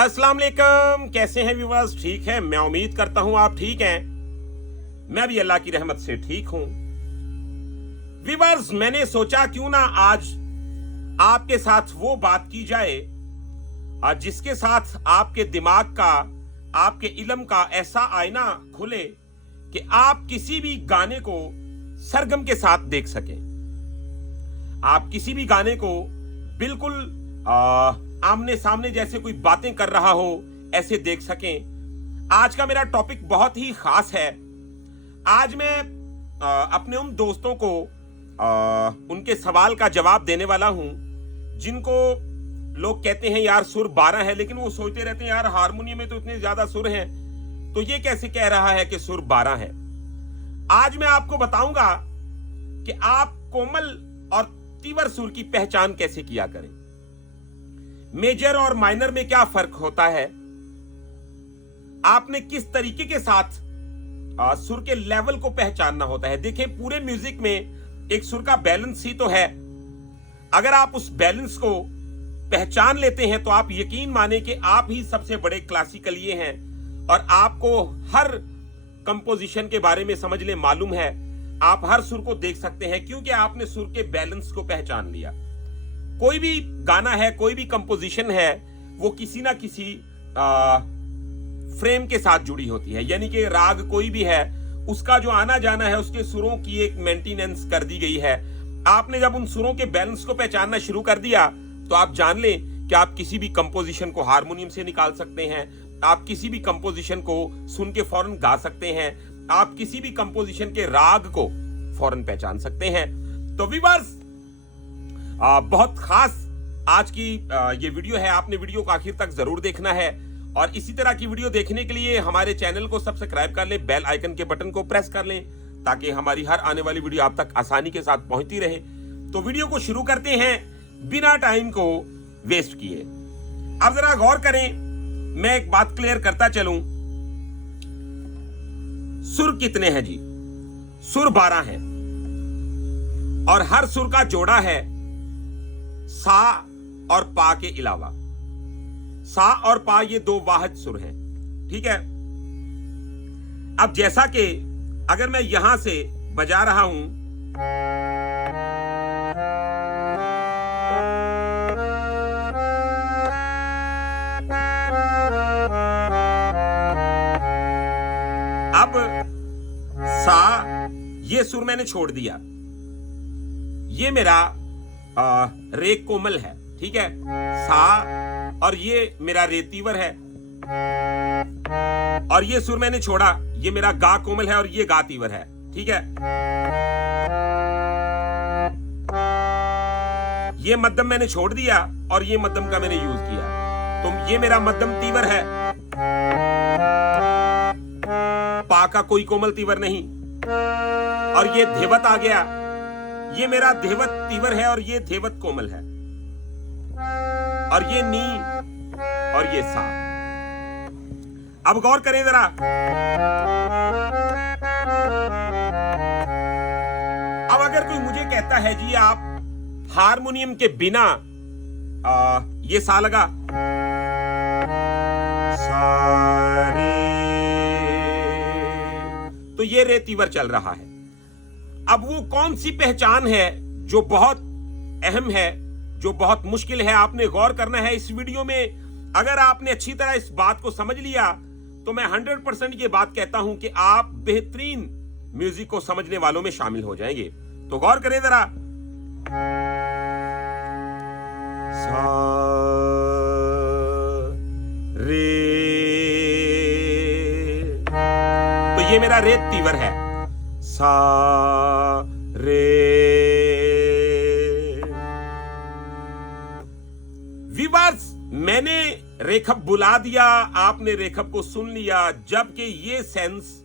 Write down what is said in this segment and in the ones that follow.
अस्सलाम वालेकुम, कैसे हैं व्यूअर्स? ठीक है, मैं उम्मीद करता हूं आप ठीक हैं। मैं भी अल्लाह की रहमत से ठीक हूं। व्यूअर्स, मैंने सोचा क्यों ना आज आपके साथ वो बात की जाए जिसके साथ आपके दिमाग का, आपके इल्म का ऐसा आईना खुले कि आप किसी भी गाने को सरगम के साथ देख सकें। आप किसी भी गाने को बिल्कुल आमने सामने जैसे कोई बातें कर रहा हो ऐसे देख सकें। आज का मेरा टॉपिक बहुत ही खास है। आज मैं अपने उन दोस्तों को उनके सवाल का जवाब देने वाला हूं जिनको लोग कहते हैं यार सुर 12 है, लेकिन वो सोचते रहते हैं यार हारमोनियम में तो इतने ज्यादा सुर हैं, तो ये कैसे कह रहा है कि सुर 12 है। आज मैं आपको बताऊंगा कि आप कोमल और तीवर सुर की पहचान कैसे किया करें। मेजर और माइनर में क्या फर्क होता है, आपने किस तरीके के साथ सुर के लेवल को पहचानना होता है। देखिए, पूरे म्यूजिक में एक सुर का बैलेंस ही तो है। अगर आप उस बैलेंस को पहचान लेते हैं तो आप यकीन माने कि आप ही सबसे बड़े क्लासिकल ये हैं और आपको हर कंपोजिशन के बारे में समझ ले मालूम है। आप हर सुर को देख सकते हैं क्योंकि आपने सुर के बैलेंस को पहचान लिया। कोई भी गाना है, कोई भी कंपोजिशन है, वो किसी ना किसी फ्रेम के साथ जुड़ी होती है। यानी कि राग कोई भी है, उसका जो आना जाना है, उसके सुरों की एक मेंटेनेंस कर दी गई है। आपने जब उन सुरों के बैलेंस को पहचानना शुरू कर दिया तो आप जान लें कि आप किसी भी कंपोजिशन को हारमोनियम से निकाल सकते हैं। आप किसी भी कंपोजिशन को सुन के फौरन गा सकते हैं। आप किसी भी कंपोजिशन के राग को फौरन पहचान सकते हैं। तो व्यूअर्स, बहुत खास आज की ये वीडियो है। आपने वीडियो को आखिर तक जरूर देखना है और इसी तरह की वीडियो देखने के लिए हमारे चैनल को सब्सक्राइब कर लें, बेल आइकन के बटन को प्रेस कर लें ताकि हमारी हर आने वाली वीडियो आप तक आसानी के साथ पहुंचती रहे। तो वीडियो को शुरू करते हैं बिना टाइम को वेस्ट किए। अब जरा गौर करें, मैं एक बात क्लियर करता चलूं। सुर कितने हैं जी? सुर 12 हैं और हर सुर का जोड़ा है सा और पा के अलावा। सा और पा ये दो वाहिद सुर हैं, ठीक है। अब जैसा कि अगर मैं यहां से बजा रहा हूं, अब सा ये सुर मैंने छोड़ दिया, ये मेरा रे कोमल है, ठीक है। सा और ये मेरा रे तीवर है और ये सुर मैंने छोड़ा, ये मेरा गा कोमल है और ये गा तीवर है, ठीक है। ये मध्यम मैंने छोड़ दिया और ये मध्यम का मैंने यूज किया, तो ये मेरा मध्यम तीवर है। पा का कोई कोमल तीवर नहीं और ये धेवत आ गया, ये मेरा धेवत तीवर है और ये धेवत कोमल है और ये नी और ये सा। अब गौर करें जरा, अब अगर कोई मुझे कहता है जी आप हारमोनियम के बिना ये सा लगा, सा रे, तो ये रे तीवर चल रहा है। अब वो कौन सी पहचान है जो बहुत अहम है, जो बहुत मुश्किल है, आपने गौर करना है इस वीडियो में। अगर आपने अच्छी तरह इस बात को समझ लिया तो मैं 100% ये बात कहता हूं कि आप बेहतरीन म्यूजिक को समझने वालों में शामिल हो जाएंगे। तो गौर करें जरा, सा रे, तो ये मेरा रे तीवर है, सा रे। व्यूअर्स, मैंने रेखप बुला दिया, आपने रेखप को सुन लिया, जबकि ये सेंस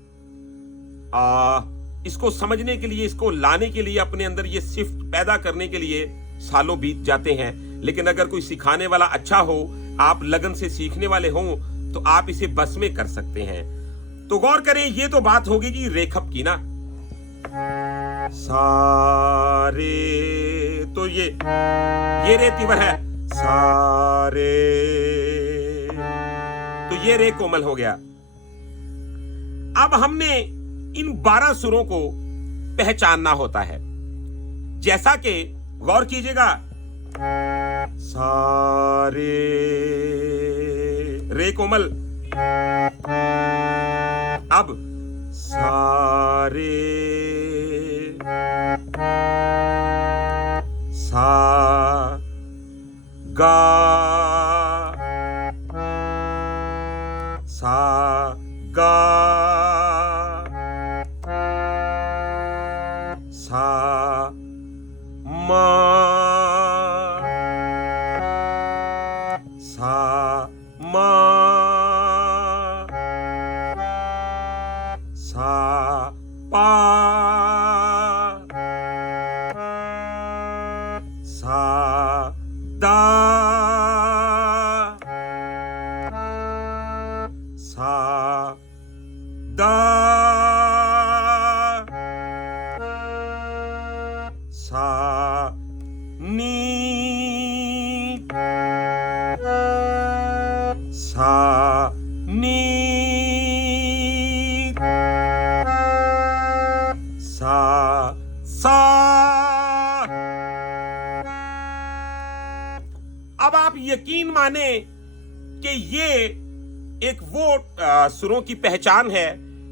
इसको समझने के लिए, इसको लाने के लिए, अपने अंदर ये शिफ्ट पैदा करने के लिए सालों बीत जाते हैं। लेकिन अगर कोई सिखाने वाला अच्छा हो, आप लगन से सीखने वाले हों, तो आप इसे बस में कर सकते हैं। तो गौर करें, ये तो बात होगी कि रेखप की ना। सारे, तो ये रे तीव्र है, सारे, तो ये रे कोमल हो गया। अब हमने इन 12 सुरों को पहचानना होता है, जैसा कि गौर कीजिएगा, सारे रे कोमल, अब सारे सा गा सा गा सा मा सा मा सा पा सा दा सा दा सा नी सा नी सा सा। अब आप यकीन माने कि ये एक वो सुरों की पहचान है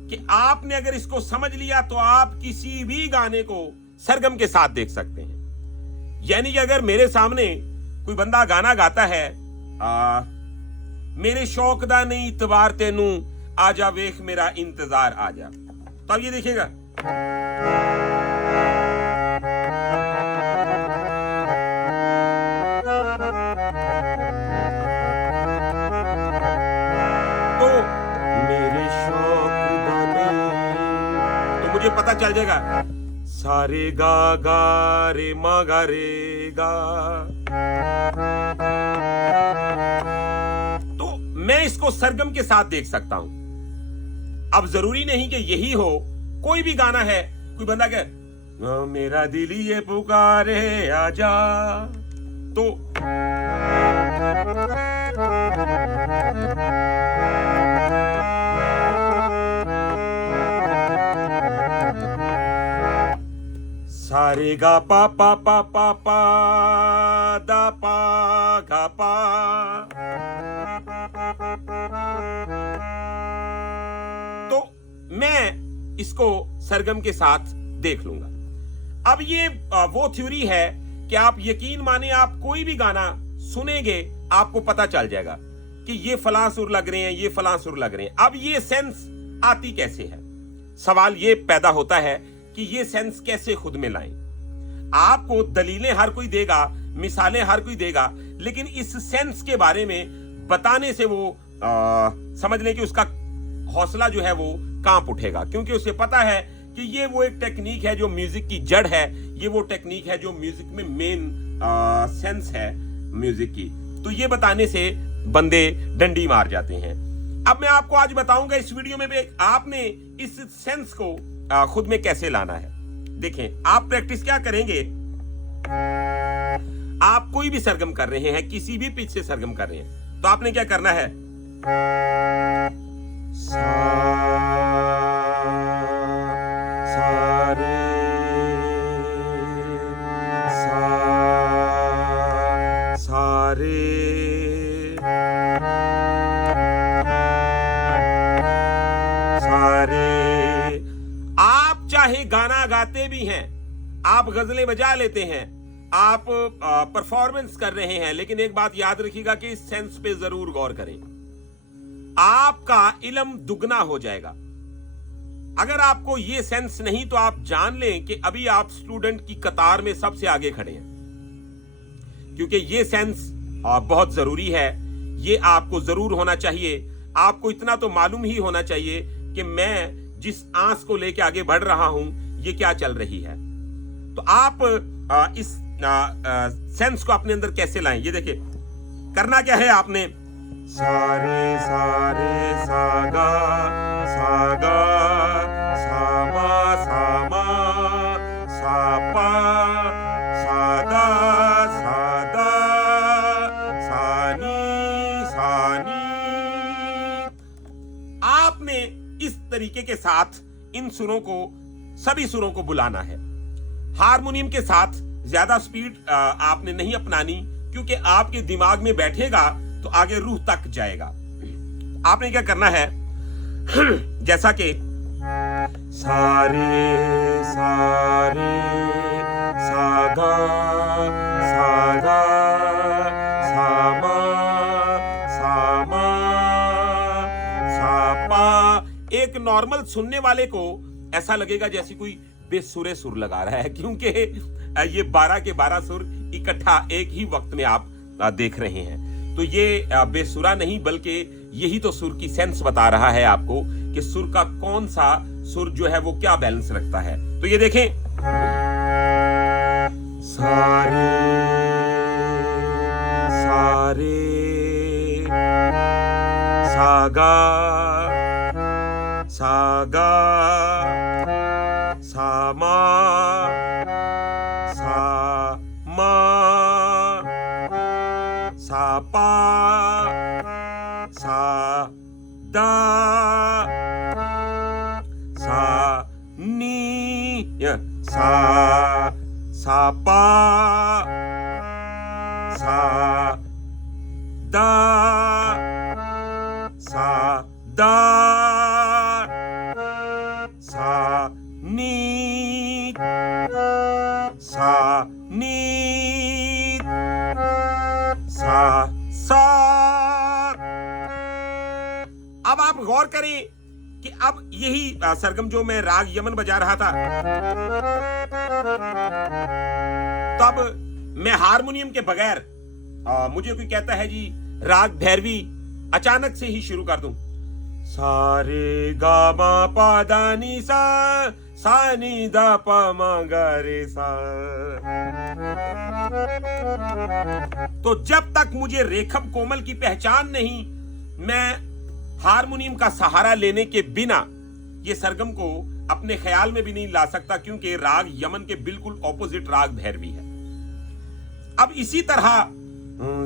कि आपने अगर इसको समझ लिया तो आप किसी भी गाने को सरगम के साथ देख सकते हैं। यानी कि अगर मेरे सामने कोई बंदा गाना गाता है, मेरे शौक दा नहीं इतबार तेनू, आजा वेख मेरा इंतजार आजा, तो अब ये देखिएगा, तो मेरे शौक दा नहीं, तो मुझे पता चल जाएगा, सारे गा गा रे मा गा रे गा। तो मैं इसको सरगम के साथ देख सकता हूं। अब जरूरी नहीं कि यही हो, कोई भी गाना है, कोई बंदा कहे मेरा दिल ये पुकारे आजा, तो सारे गा पा पा पा पा पा दा पा गा पा, तो मैं इसको सरगम के साथ देख लूंगा। अब ये वो थ्योरी है कि आप यकीन माने, आप कोई भी गाना सुनेंगे आपको पता चल जाएगा कि ये फलां सुर लग रहे हैं, ये फलां सुर लग रहे हैं। अब ये सेंस आती कैसे है? सवाल ये पैदा होता है कि ये सेंस कैसे खुद में लाएं। आपको दलीलें हर कोई देगा, मिसालें हर कोई देगा, लेकिन इस सेंस के बारे में बताने से वो समझ लें कि उसका हौसला जो है वो कांप उठेगा, क्योंकि उसे पता है कि ये वो एक टेक्निक है जो म्यूजिक की जड़ है, ये वो टेक्निक है जो म्यूजिक में मेन सेंस है म्यूजिक की। तो ये बताने से बंदे डंडी मार जाते हैं। अब मैं आपको आज बताऊंगा इस वीडियो में भी आपने इस सेंस को खुद में कैसे लाना है। देखें, आप प्रैक्टिस क्या करेंगे, आप कोई भी सरगम कर रहे हैं, किसी भी पिच से सरगम कर रहे हैं, तो आपने क्या करना है, सारे सारे सारे। आप चाहे गाना गाते भी हैं, आप गजलें बजा लेते हैं, आप परफॉर्मेंस कर रहे हैं, लेकिन एक बात याद रखिएगा कि इस सेंस पे जरूर गौर करें, आपका इल्म दुगना हो जाएगा। अगर आपको ये सेंस नहीं तो आप जान लें कि अभी आप स्टूडेंट की कतार में सबसे आगे खड़े हैं, क्योंकि ये सेंस बहुत जरूरी है। ये आपको जरूर होना चाहिए। आपको इतना तो मालूम ही होना चाहिए कि मैं जिस आंस को लेके आगे बढ़ रहा हूं ये क्या चल रही है। तो आप इस सेंस को अपने अंदर कैसे लाएं, ये देखिए, करना क्या है आपने, सारे सारे सागा सागा सामा सामा तरीके के साथ इन सुरों को, सभी सुरों को बुलाना है। हारमोनियम के साथ ज्यादा स्पीड आपने नहीं अपनानी, क्योंकि आपके दिमाग में बैठेगा तो आगे रूह तक जाएगा। आपने क्या करना है, जैसा कि सारे सारे सागा सागा सामा सामा सापा। एक नॉर्मल सुनने वाले को ऐसा लगेगा जैसे कोई बेसुरे सुर लगा रहा है, क्योंकि ये 12 के 12 सुर इकट्ठा एक ही वक्त में आप देख रहे हैं। तो ये बेसुरा नहीं, बल्कि यही तो सुर की सेंस बता रहा है आपको कि सुर का कौन सा सुर जो है वो क्या बैलेंस रखता है। तो ये देखें, सारे सारे सागा सागा सामा सामा सापा सा दा सा नी सा सापा सा दा सा दा सा नी सा नी सा। अब आप गौर करें कि अब यही सरगम जो मैं राग यमन बजा रहा था, तब मैं हारमोनियम के बगैर मुझे कोई कहता है जी राग भैरवी अचानक से ही शुरू कर दूं, सारे गा मा पा दा नी सा सा नी दा पा मा गा रे सा। तो जब तक मुझे रेखम कोमल की पहचान नहीं, मैं हारमोनियम का सहारा लेने के बिना ये सरगम को अपने ख्याल में भी नहीं ला सकता, क्योंकि राग यमन के बिल्कुल ऑपोजिट राग भैरवी है। अब इसी तरह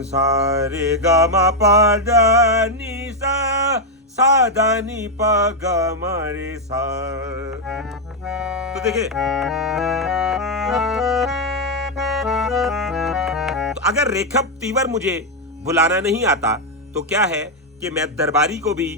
सारे गा मा पा दा नी सा सा दा नी पा गा मा रे सा। तो देखिए, तो अगर रेखम तीवर मुझे बुलाना नहीं आता तो क्या है कि मैं दरबारी को भी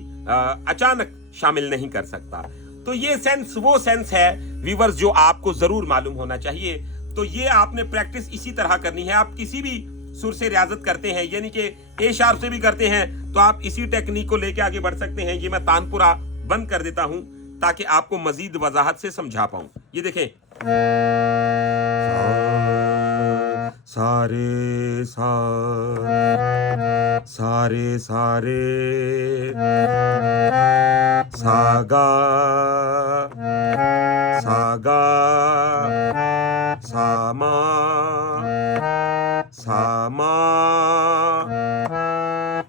अचानक शामिल नहीं कर सकता। तो ये सेंस वो सेंस है व्यूअर्स जो आपको जरूर मालूम होना चाहिए। तो ये आपने प्रैक्टिस इसी तरह करनी है। आप किसी भी सुर से रियाजत करते हैं, यानी कि ए शार्प से भी करते हैं, तो आप इसी टेक्निक को लेके आगे बढ़ सकते हैं। ये मैं तानपुरा बंद कर देता हूं ताकि आपको मजीद वजाहत से समझा पाऊं। ये देखें, सारे सा सारे सारे सागा सागा सामा सामा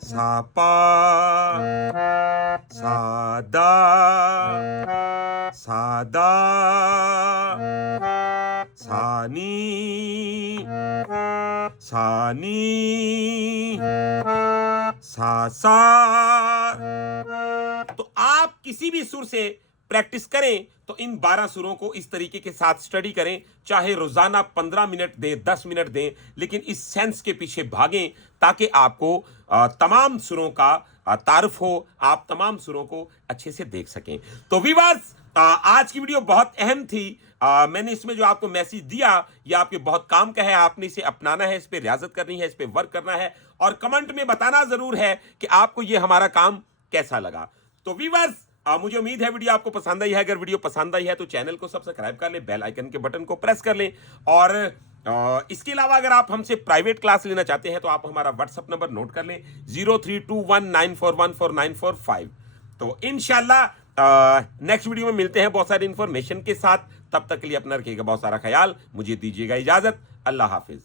सापा सादा सादा सानी सानी सा। तो आप किसी भी सुर से प्रैक्टिस करें तो इन 12 सुरों को इस तरीके के साथ स्टडी करें, चाहे रोजाना 15 मिनट दें, 10 मिनट दें, लेकिन इस सेंस के पीछे भागें ताकि आपको तमाम सुरों का तारुफ हो, आप तमाम सुरों को अच्छे से देख सकें। तो व्यूअर्स, आज की वीडियो बहुत अहम थी। मैंने इसमें जो आपको मैसेज दिया ये आपके बहुत काम का है। आपने इसे अपनाना है, इस पे रियाजत करनी है, इस पे वर्क करना है, और कमेंट में बताना जरूर है कि आपको ये हमारा काम कैसा लगा। तो व्यूअर्स, मुझे उम्मीद है वीडियो आपको पसंद आई है। अगर वीडियो पसंद आई है तो चैनल को सब्सक्राइब कर लें, बेल आइकन के बटन को प्रेस कर लें, और इसके अलावा अगर आप हमसे प्राइवेट क्लास लेना चाहते हैं तो आप हमारा व्हाट्सएप नंबर नोट कर लें, 0321941445। तो इंशाल्लाह नेक्स्ट वीडियो में मिलते हैं बहुत सारी इंफॉर्मेशन के साथ। तब तक के लिए अपना रखिएगा बहुत सारा ख्याल। मुझे दीजिएगा इजाजत। अल्लाह हाफिज।